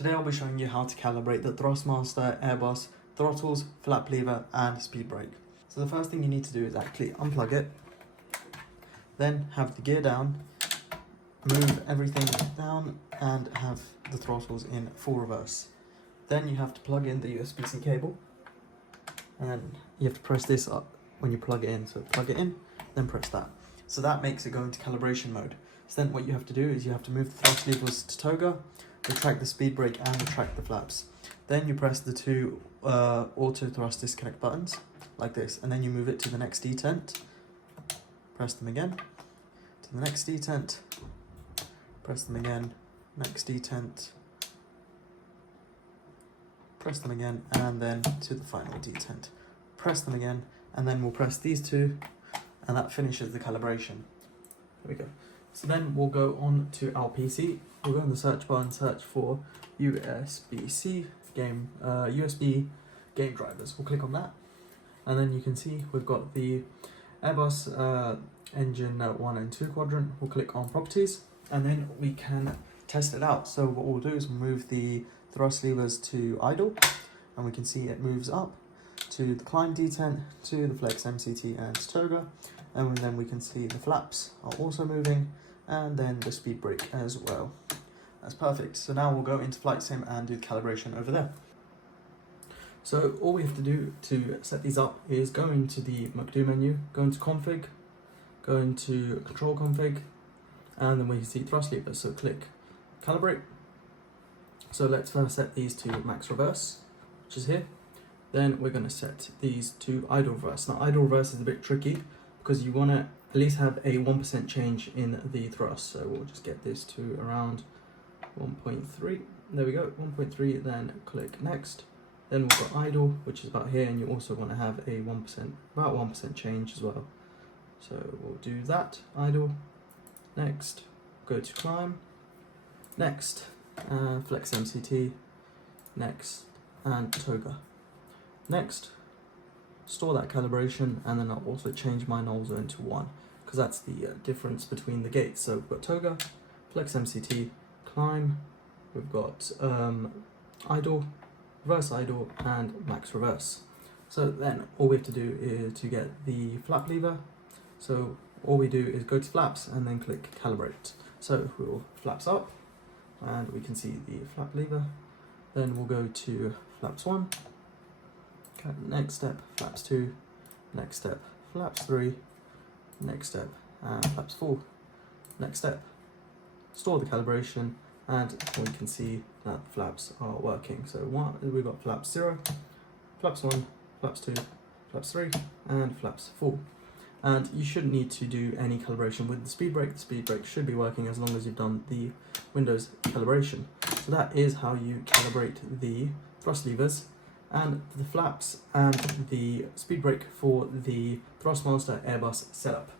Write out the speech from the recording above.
Today I'll be showing you how to calibrate the Thrustmaster, Airbus, throttles, flap lever and Speedbrake. So the first thing you need to do is actually unplug it, then have the gear down, move everything down and have the throttles in full reverse. Then you have to plug in the USB-C cable and you have to press this up when you plug it in. So plug it in, then press that. So that makes it go into calibration mode. So then what you have to do is you have to move the thrust levers to toga, retract the speed brake and retract the flaps. Then you press the two auto thrust disconnect buttons like this, and then you move it to the next detent, press them again, to the next detent, press them again, next detent, press them again, and then to the final detent. Press them again, and then we'll press these two, and that finishes the calibration. There we go. So then we'll go on to our PC. We'll go in the search bar and search for USB-C USB game drivers. We'll click on that, and then you can see we've got the Airbus engine 1 and 2 quadrant. We'll click on properties, and then we can test it out. So what we'll do is move the thrust levers to idle, and we can see it moves up to the climb detent, to the flex MCT and toga, and then we can see the flaps are also moving, and then the speed brake as well. That's perfect. So now we'll go into flight sim and do the calibration over there. So all we have to do to set these up is go into the McDo menu, go into config, go into control config, and then we can see thrust levers. So click calibrate. So let's first set these to max reverse, which is here. Then we're going to set these to idle reverse. Now idle reverse is a bit tricky because you want to at least have a 1% change in the thrust. So we'll just get this to around 1.3. There we go, 1.3. Then click next. Then we've got idle, which is about here, and you also want to have a 1%, about 1% change as well. So we'll do that. Idle. Next, go to climb. Next, flex MCT. Next, and toga. Next, store that calibration, and then I'll also change my null zone to 1 because that's the difference between the gates. So we've got toga, flex MCT, climb, we've got idle, reverse idle, and max reverse. So then all we have to do is to get the flap lever. So all we do is go to flaps and then click calibrate. So we'll flaps up and we can see the flap lever. Then we'll go to flaps 1. Okay, next step, flaps 2, next step, flaps 3, next step, and flaps 4. Next step, store the calibration, and we can see that the flaps are working. So we've got flaps 0, flaps 1, flaps 2, flaps 3, and flaps 4. And you shouldn't need to do any calibration with the speed brake. The speed brake should be working as long as you've done the Windows calibration. So that is how you calibrate the thrust levers and the flaps and the speed brake for the Thrustmaster Airbus setup.